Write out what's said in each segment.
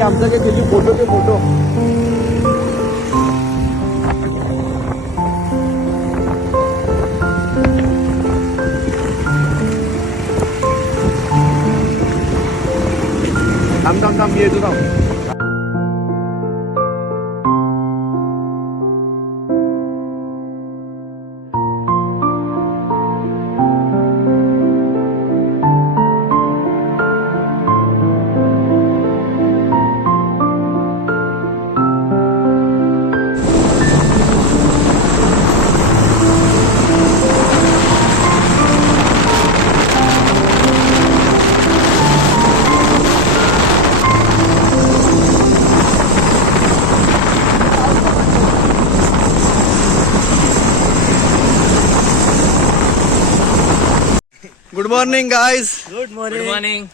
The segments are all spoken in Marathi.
आमचा जे फोटो ते फोटो थांब मी येतो थांब. Good morning guys. Good morning.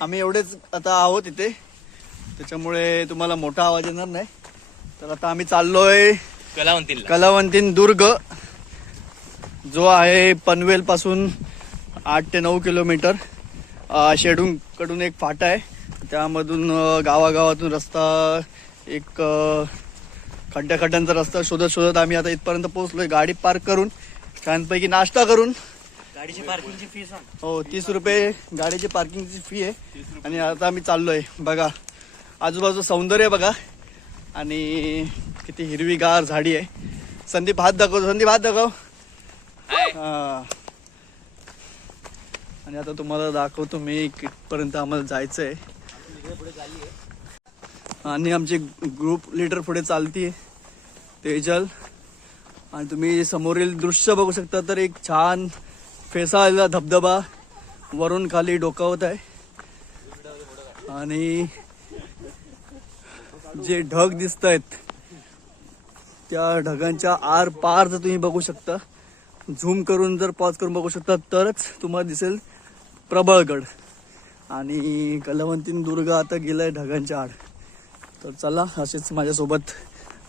आम्ही एवढेच आता आहोत इथे, त्याच्यामुळे तुम्हाला मोठा आवाज येणार नाही. तर आता आम्ही चाललोय कलावंतीन दुर्ग, जो आहे पनवेल पासून 8 ते 9 किलोमीटर. शेडून कडून एक फाटा आहे, त्यामधून गावागावातून रस्ता, एक खड्ड्यांचा रस्ता शोधत आम्ही आता इथपर्यंत पोहोचलोय. गाडी पार्क करून छानपैकी नाश्ता करून. गाडीची पार्किंगची फी सांग. हो, 30 रुपये गाडीची पार्किंगची फी आहे. आणि आता आम्ही चाललोय. बघा आजूबाजू सौंदर्य बघा, आणि किती हिरवीगार झाडी आहे. संदीप हात दाखव. हा, आणि आता तुम्हाला दाखवतो मी कितपर्यंत आम्हाला जायचंय. आणि आमची ग्रुप लीडर पुढे चालतीये, तेजल. आणि तुम्ही समोरील दृश्य बघू शकता, तर एक छान फेसाळलेला धबधबा वरून खाली डोकावत आहे. आणि जे ढग दिसत आहेत, त्या ढगांच्या आर पार जर तुम्ही बघू शकता, झूम करून जर पॉज करून बघू शकता, तरच तुम्हाला दिसेल प्रबळगड. आणि कलावंतीन दुर्ग आता गेलाय ढगांच्या आड. तर चला, असेच माझ्यासोबत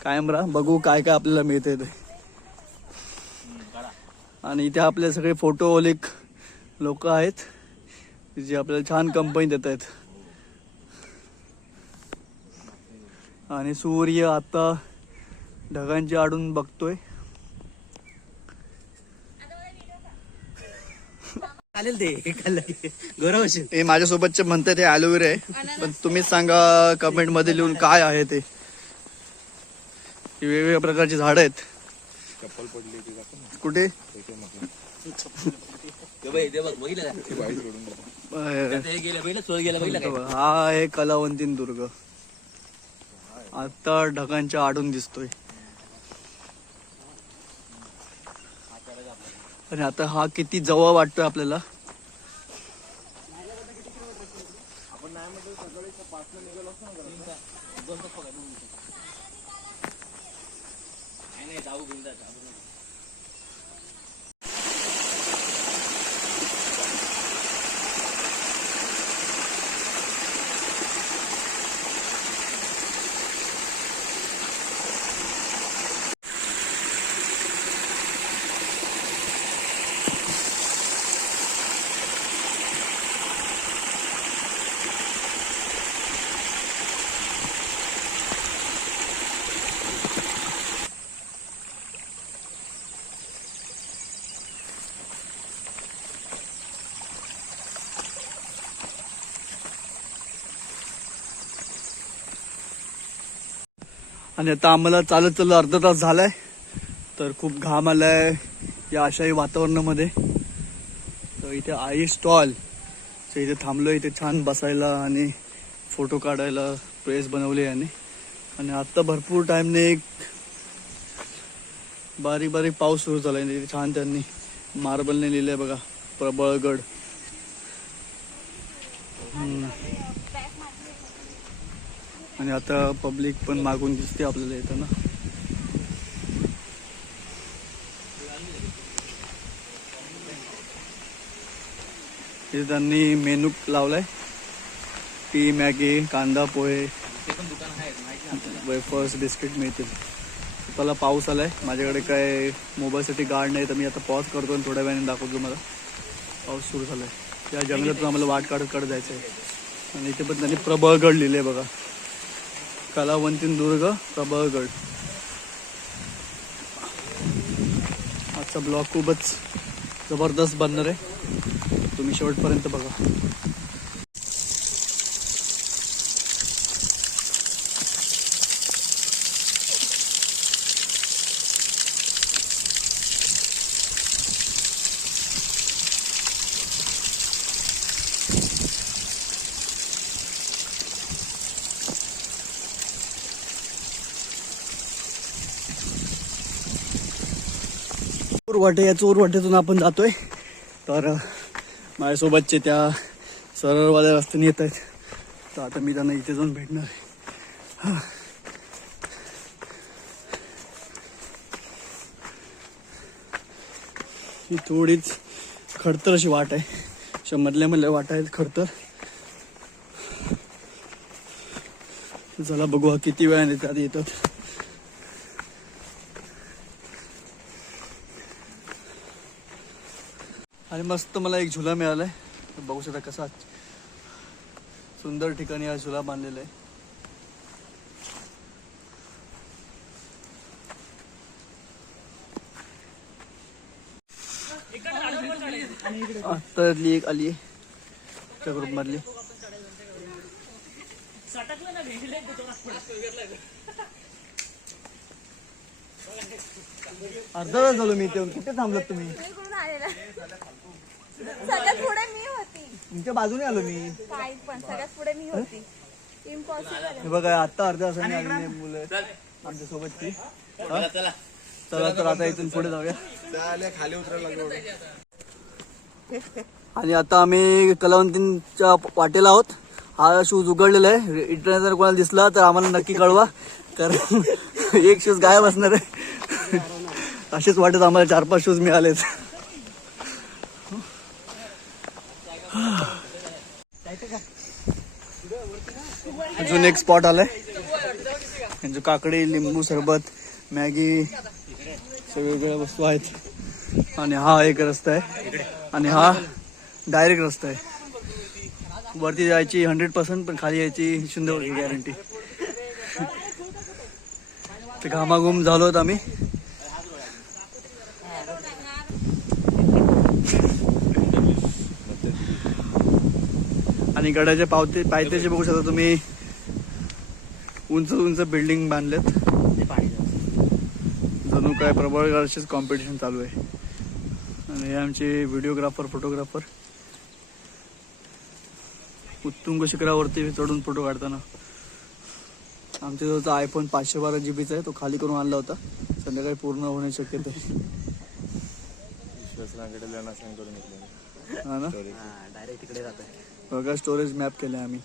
कायम राहा, बघू काय काय आपल्याला मिळते ते. आणि इथे आपले सगळे फोटोलिक लोक आहेत, जे आपल्याला छान कंपनी देत आहेत. आणि सूर्य आता ढगांच्या आडून बघतोय. चालेल ते गौरव असेल. हे माझ्यासोबतचे म्हणतात ते ॲलोवेरा आहे, पण तुम्हीच सांगा कमेंट मध्ये लिहून काय आहे ते. वेगवेगळ्या प्रकारची झाड आहेत. कुठे हा आहे कलावंतीन दुर्ग, आता ढगांच्या आडून दिसतोय. आणि आता हा किती जवळ वाटतोय आपल्याला. आणि आता आम्हाला चालत अर्धा तास झालाय, तर खूप घाम आलाय या अशाही वातावरणामध्ये. तर इथे आई स्टॉल इथे थांबलोय, इथे छान बसायला आणि फोटो काढायला प्लेस बनवले याने. आणि आता भरपूर टाइमने एक बारीक बारीक पाऊस सुरू झालाय. इथे छान त्यांनी मार्बलने लिहिलंय बघा, प्रबळगड. आणि आता पब्लिक पण मागून दिसते आपल्याला येताना. इथे त्यांनी मेनू लावलाय, टी, मॅगी, कांदा पोहे, वेफर्स, बिस्किट मिळतील. मला पाऊस आलाय. माझ्याकडे काय मोबाईलसाठी गार्ड नाही, तर मी आता पॉज करतो आणि थोड्या वेळाने दाखवतो तुम्हाला. पाऊस सुरू झालाय. त्या जंगलातून आम्हाला वाट काढत जायचं आहे. आणि इथे पण त्यांनी प्रबळगड लिहिले बघा, कलावंतीन दुर्ग प्रबळगड. आजचा ब्लॉग खूपच जबरदस्त बनणार आहे, तुम्ही शेवटपर्यंत बघा. या चोर वाटेतून आपण जातोय. तर माझ्यासोबतचे त्या सरळवाल्या रस्त्याने येत आहेत, तर आता मी त्यांना इथे जाऊन भेटणार आहे. ही थोडीच खडतर अशी वाट आहे, अशा मधल्या वाट आहेत खडतर. चला बघू किती वेळाने त्यात येतात. आणि मस्त मला एक झुला मिळालाय, बघू शकता कसा सुंदर ठिकाणी हा झुला बांधलेला आहे. आत्ताली एक आली त्या ग्रुप मधली. अर्धा वेळ झालो मी इथे. किती थांबलात तुम्ही? सगळ्यात पुढे मी होती. तुमच्या बाजूने आलो मी. काय पण सगळ्यात पुढे मी होती. इम्पॉसिबल. हे बघा आता अर्ध्या तासाने आली मुलं आमच्या सोबतची. चला तर आता इथून पुढे जाऊया. खाली उतरायला लागलो. आणि आता आम्ही कलावंतींच्या वाटेला आहोत. हा शूज उघडलेला आहे. इंटरनेट जर कोणाला दिसला तर आम्हाला नक्की कळवा, कारण एक शूज गायब असणार आहे. असेच वाटत आम्हाला 4-5 शूज मिळालेत. अजून एक स्पॉट आलाय, म्हणजे काकडी, लिंबू सरबत, मॅगी, सगळ्या वस्तू आहेत. आणि हा एक रस्ता आहे, आणि हा डायरेक्ट रस्ता आहे. वरती जायची 100%, पण खाली यायची 0% गॅरंटी. तर घामाघूम झालो होत आम्ही. आणि गडाच्या पायथ्याचे बघू शकता तुम्ही, उंच उंच बिल्डिंग बांधलेत. जणू काय प्रबळगडचेच कॉम्पिटिशन चालू आहे. आणि हे आमचे व्हिडिओग्राफर, फोटोग्राफर उत्तुंग शिखरावरती चढून फोटो काढताना. आमच्या जवळचा iPhone 512 GB आहे, तो खाली करून आणला होता. संध्याकाळी पूर्ण होण्याची शक्यता आहे. हा ना, डायरेक्ट तिकडे जातोय. बघा स्टोरेज मॅप केले आम्ही.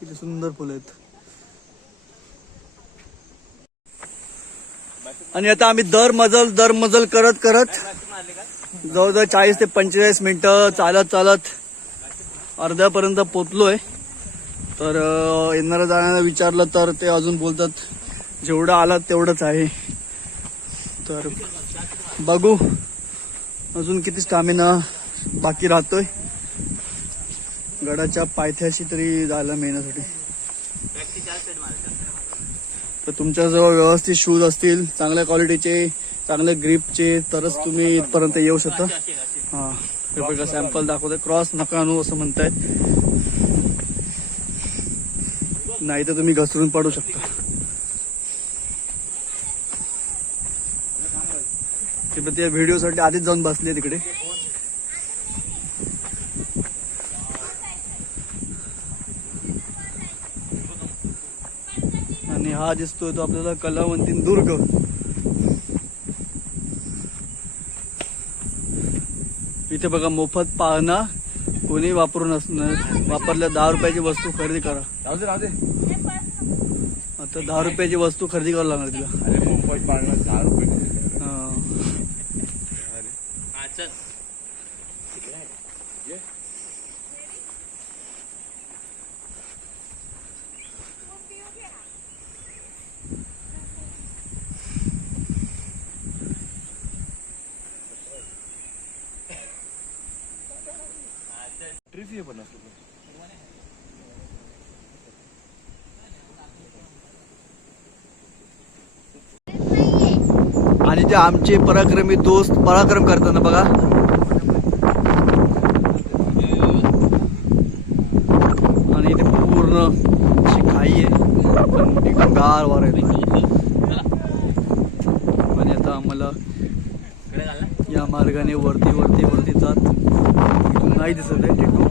किती सुंदर फुलं आहेत. आणि आता आम्ही दर मजल करत जवळजवळ 40 ते 45 मिनिटं चालत अर्ध्यापर्यंत पोचलोय. तर येणाऱ्या जाण्याला विचारलं तर ते अजून बोलतात जेवढं आलात तेवढंच आहे. तर बघू अजून किती स्टॅमिना बाकी राहतोय गडाच्या पायथ्याशी तरी जायला मिळण्यासाठी. तर तुमच्याजवळ व्यवस्थित शूज असतील, चांगल्या क्वालिटीचे, चांगल्या ग्रिपचे, तरच तुम्ही इथपर्यंत येऊ शकता. हा, हे बघा सॅम्पल दाखवतोय. क्रॉस नका आणू असं म्हणतायत, नाही तर तुम्ही घसरून पडू शकता. त्या व्हिडिओसाठी आधीच जाऊन बसले तिकडे. आणि हा दिसतोय तो आपल्याला कलावंतीन दुर्ग. इथे बघा मोफत पाळणा कोणी वापरू नसणार. वापरल्या 10 रुपयाची वस्तू खरेदी करा. राहू दे. आता 10 रुपयाची वस्तू खरेदी करावी लागणार तिला. अरे मोफत पाळणा 10 रुपये. आणि ते आमचे पराक्रमी दोस्त पराक्रम करताना बघा. आणि इथे पूर्ण अशी खाई आहे पण एकदम गार वारा येतो. आणि आता आम्हाला या मार्गाने वरती वरती वरती जात इथून नाही दिसत आहे टिकू.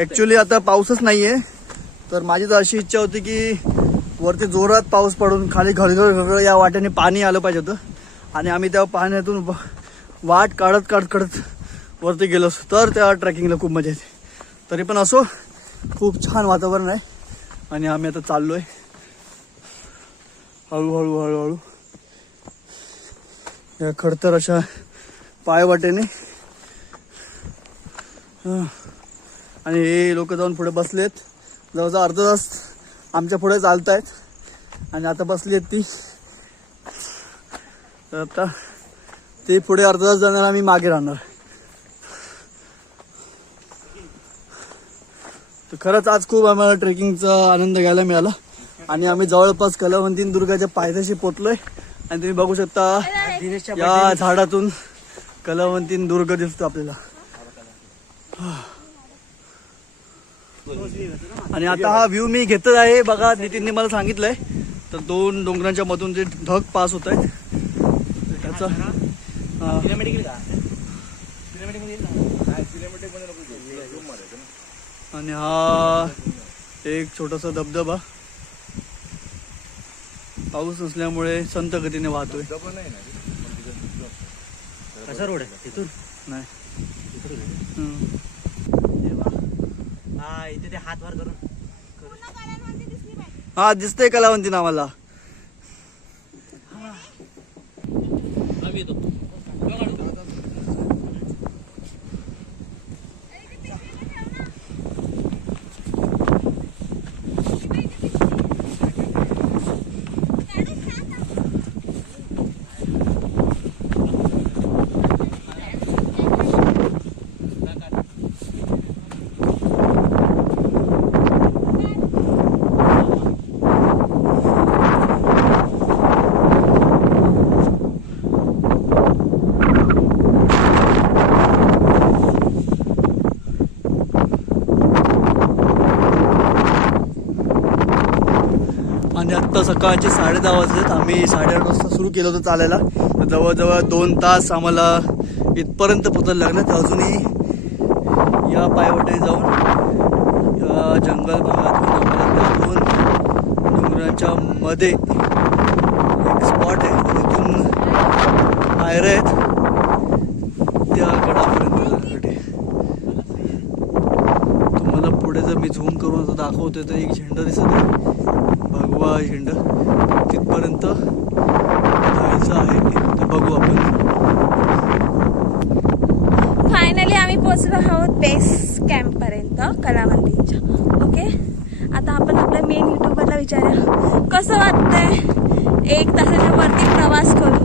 ऍक्च्युली आता पाऊसच नाहीये तर माझी तर अशी इच्छा होती की वरती जोरात पाऊस पडून खाली घळघळ घळघळ या वाट्याने पाणी आलं पाहिजे होतं. आणि आम्ही त्या पाण्यातून वाट काढत काढत काढत वरती गेलो तर त्या ट्रेकिंगला खूप मजा येते. तरी पण असो खूप छान वातावरण आहे आणि आम्ही आता चाललोय हळूहळू हळूहळू या खडतर अशा पायवाटेने. आणि हे लोक जाऊन पुढे बसलेत जवळजवळ अर्धा तास आमच्या पुढे चालतायत आणि आता बसली आहेत ती. तर आता ते पुढे अर्धा तास जाणार आम्ही मागे राहणार. तर खरंच आज खूप आम्हाला ट्रेकिंगचा आनंद घ्यायला मिळाला आणि आम्ही जवळपास कलावंतीन दुर्गाच्या पायथ्याशी पोचलोय. आणि तुम्ही बघू शकता या झाडातून कलावंतीन दुर्ग दिसतो आपल्याला. आणि आता हा व्ह्यू मी घेतच आहे बघा. नितीनने मला सांगितलंय तर 2 डोंगरांच्या मधून जे ढग पास होत आहेत त्याचा आणि हा एक छोटासा धबधबा पाऊस नसल्यामुळे संत गतीने वाहतोय. कसा रोड आहे तिथून? नाही हा इथे ते हात वर करून हा दिसतंय कलावंतीन आम्हाला. आणि आत्ता सकाळचे 10:30 वाजलेत. आम्ही 8:30 वाजता सुरू केलं होतं चालायला. तर जवळजवळ 2 तास आम्हाला इथपर्यंत पोचायला लागलं. तर अजूनही या पायवाटेने जाऊन या जंगल भागातून आम्हाला त्या 2 डोंगरांच्या मध्ये एक स्पॉट आहे तिथून पायऱ्या आहेत त्या गडापर्यंत जाण्यासाठी. तुम्हाला पुढे जर मी झूम करून आता दाखवतोय तर एक झेंडा दिसत आहे भगवा झेंडा. तिथपर्यंत जायचं आहे तर बघू आपण. फायनली आम्ही पोहोचलो आहोत बेस कॅम्प पर्यंत कलावंतीच्या. ओके आता आपण आपल्या मेन युट्यूबरला विचारूया कसं वाटतंय. 1 तासाच्या वरती प्रवास करू.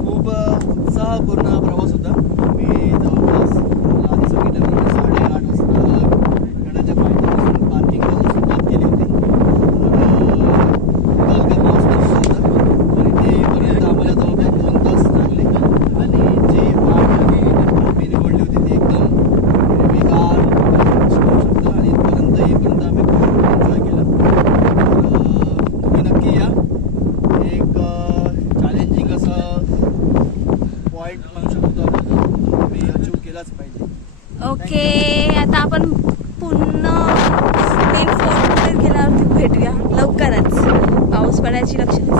खूप उत्साहपूर्ण प्रवास होता. मी जवळपास मला आधी सांगितल्याप्रमाणे 8:30 वाजता गडाच्या पायथ्यापासून पार्किंगला सुरुवात केली होती. हलका पाऊस पडत होता आणि ते येईपर्यंत आम्हाला जवळपास 2 तास लागले. आणि जी वाट आम्ही निवडली होती ती एकदम हिरवीगार आणि इथपर्यंत येईपर्यंत आम्ही खूप एन्जॉय केला. तुम्ही नक्की या. एक चॅलेंजिंग असं पॉईंट म्हणू शकतो आपण. मी अचीव केलाच पाहिजे. ओके, आता आपण पुन्हा मेन फोर्ट गेल्यावरती भेटूया लवकरच. पाऊस पडायची लक्षणं दिसत.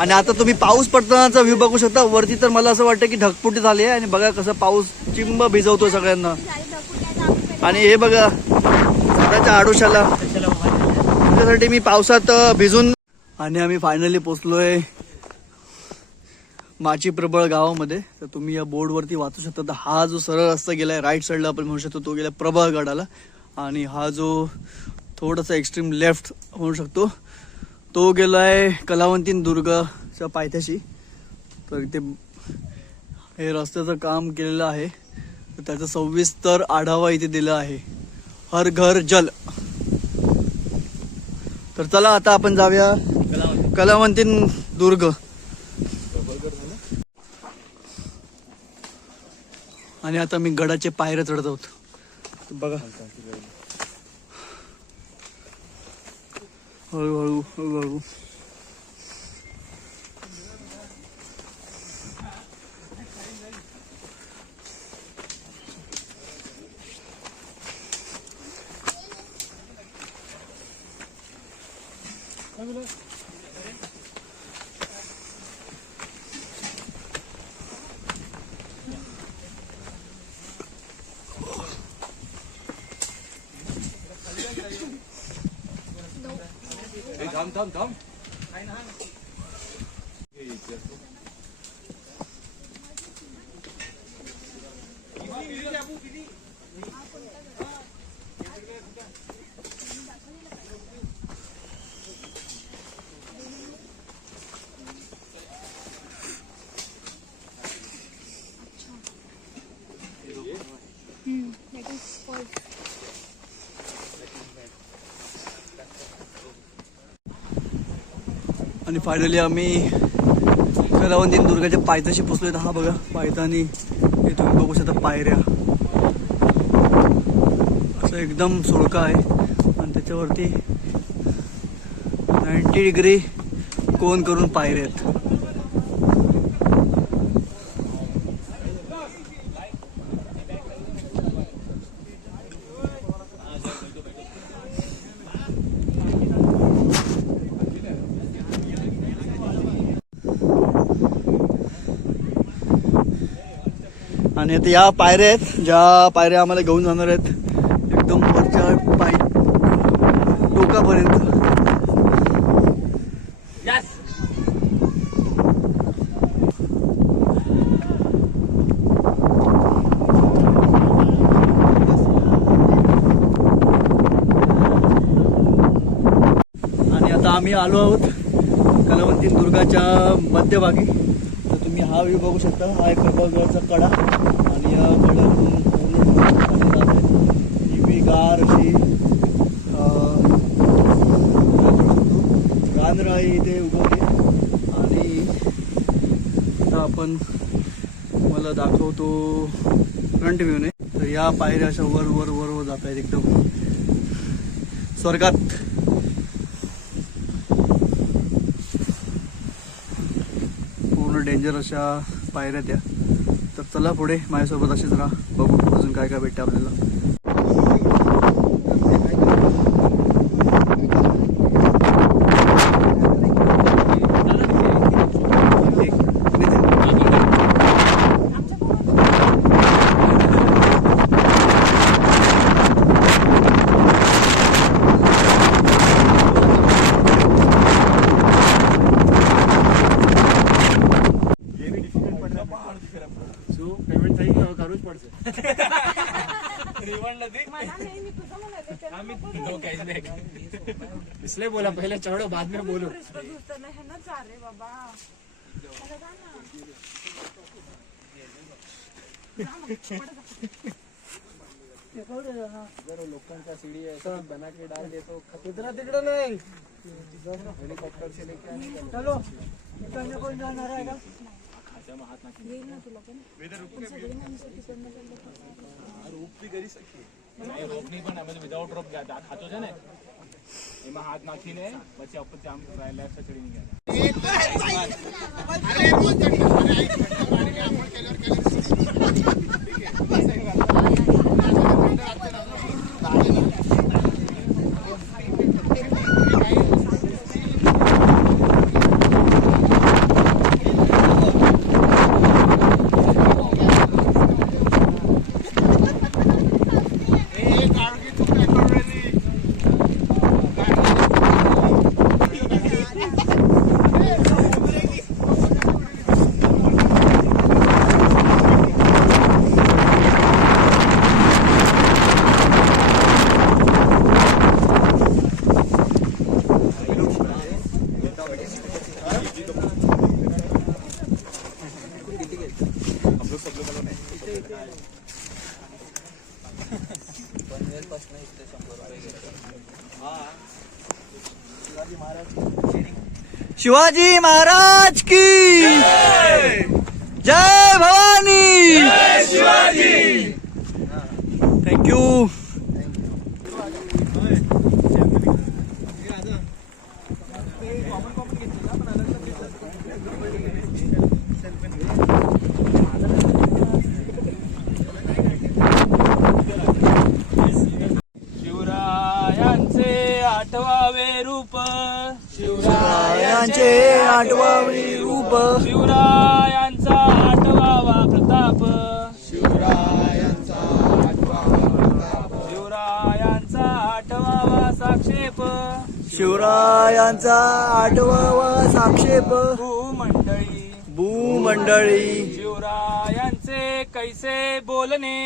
आणि आता तुम्ही पाऊस पडतानाचा व्ह्यू बघू शकता. वरती तर मला असं वाटतं की ढगफुटी झाली आहे आणि बघा कसं पाऊस चिंब भिजवतो सगळ्यांना. आणि हे बघा स्वतःच्या आडोशाला त्याच्यासाठी मी पावसात भिजून. आणि आम्ही फायनली पोचलोय माची प्रबळ गावामध्ये. तर तुम्ही या बोर्डवरती वाचू शकता. तर हा जो सरळ रस्ता गेलाय राईट साईडला आपण म्हणू शकतो तो गेला प्रबळगडाला. आणि हा जो थोडासा एक्स्ट्रीम लेफ्ट म्हणू शकतो तो गेलाय कलावंतीन दुर्गच्या पायथ्याशी. तर इथे हे रस्त्याचं काम केलेलं आहे. तर त्याचा सविस्तर आढावा इथे दिला आहे. हर घर जल. तर चला आता आपण जाऊया कलावंतीन दुर्ग. आणि आता मी गडाचे पायऱ्या चढत आहोत. बघा हळूहळू हळूहळू. थांब. आणि फायनली आम्ही कलावंतीन दुर्गाच्या पायथ्याशी पोचलोय. हा बघा पायथा आणि हे तुम्ही बघू शकता पायऱ्या. असं एकदम सुळका आहे आणि त्याच्यावरती 90 डिग्री कोन करून पायऱ्या आहेत. आणि आता या पायऱ्या आहेत ज्या पायऱ्या आम्हाला घेऊन जाणार आहेत एकदम वरच्या पाय टोकापर्यंत. आणि आता आम्ही आलो आहोत कलावंतीन दुर्गाच्या मध्यभागी. तर तुम्ही हा व्ह्यू बघू शकता. हा एक प्रबळगडचा कडा आणि या कड्यातून पूर्ण हिरवीगार अशी रानराई इथे उगवते. आणि आता आपण मला दाखवतो फ्रंट व्ह्यूने. तर या पायऱ्या अशा वर वर वर वर जात आहेत एकदम स्वर्गात. डेंजर अशा पायऱ्या त्या. तर चला पुढे माझ्यासोबत अशीच राहा. बघू अजून काय काय भेटतं आपल्याला. इसलिए बोला पहले चढ़ो बाद में बोलो. है ना जा रे बाबा चला जा ना. लोकांचा सीडी ऐसा बना के डाल दे तो इतना तिकडं नाही. हेलिकॉप्टर से लेके आने चलो. इकडनं कोण जाणार आहे का? येईल ना तुला पण पण सगळी माणसं तिकडनं चालले. રોપ નહીં પણ અમે વિધાઉટ રોપ ગયા હતા. ખાતો છે ને એમાં હાથ નાખીને પછી ઉપર આમ લેફ્ટ ચડી નહીં ગયા. शिवाजी महाराज की जय भवानी. शिवाजी. थँक्यू. शिवरायांचे आठवावे रूप. शिवरायांचे आठवावे रूप. शिवरायांचा आठवावा प्रताप. शिवरायांचा शिवरायांचा आठवावा साक्षेप. शिवरायांचा आठवावा साक्षेप. भूमंडळी भूमंडळी. शिवरायांचे कैसे बोलणे.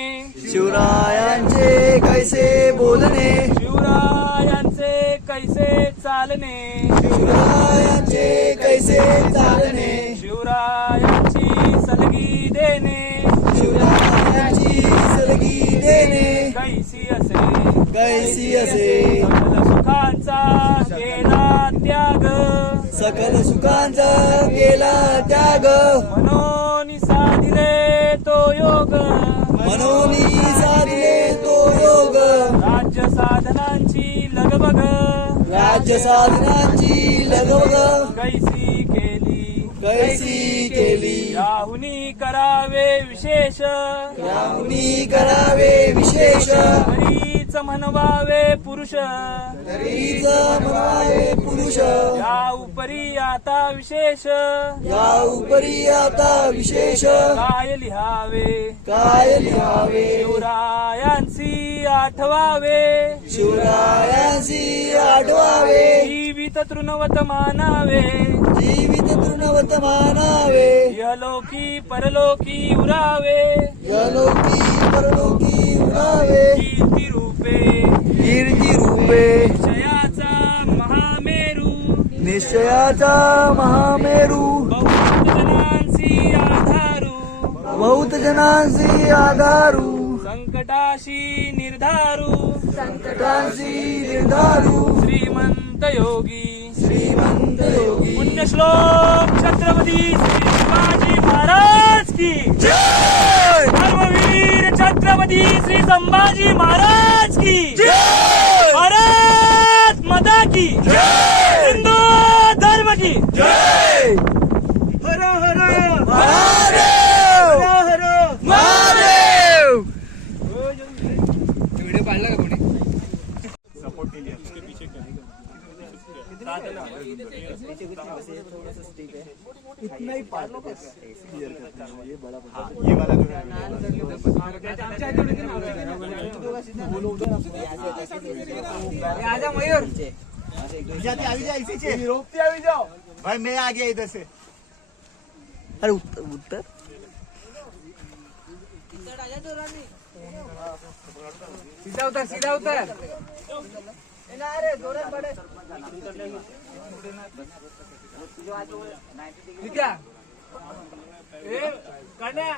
शिवरायांचे कैसे बोलणे. शिवरायांचे कैसे चालणे. शिवरायांचे कैसे चालणे. शिवरायांची सलगी देणे. शिवरायांची सलगी देणे. कैसी असे कैसी असे सकल सुखांचा केला त्याग. सकल सुखांचा केला त्याग. मनोनी साधिले तो योग. मनोनी साधले तो योग. राज्य साधनांची लगबग. राज्य साधनाची लगबग कैसी केली. कैसी केली. याहुनी करावे विशेष. याहुनी करावे विशेष. हरीच म्हणवावे पुरुष. हरीच म्हणवावे पुरुष. या उपरी आता विशेष. या उपरी आता विशेष. काय लिहावे. काय लिहावे. शिवरायांची आठवावे. शिवरायांची आठवावे. जीवित तृणवत मानावे. जीवित तृणवत मानावे. यलोकी परलोकी उरावे. यलोकी परलोकी उरावे. कीर्ती रूपे कीर्ती रूपे निश्चयाचा महामेरू. निश्चयाचा महामेरू. बहुत जनांची आधारू. बहुत जनांची आधारू. संकटाशी निर्धारू. संकटांची निर्धारू. श्रीमंत योगी. श्रीमंत योगी. पुण्यश्लोक छत्रपती श्री शिवाजी महाराज की जय. धर्मवीर छत्रपती श्री संभाजी महाराज की जय. भारत माता की जय. हिंदू धर्म की जय. हर हर महादेव. हर महादेव. व्हिडिओ पाहिला का कोणी? सपोर्ट के लिए उसके पीछे इतना ही पार्ट ये बड़ा ये वाला जो है आजा मयूर. रोपते अभी जाओ भाई. मैं आ गया इधर से. अरे उत्तर उत्तर सीधा उतर सीधा उतर. पहिल्या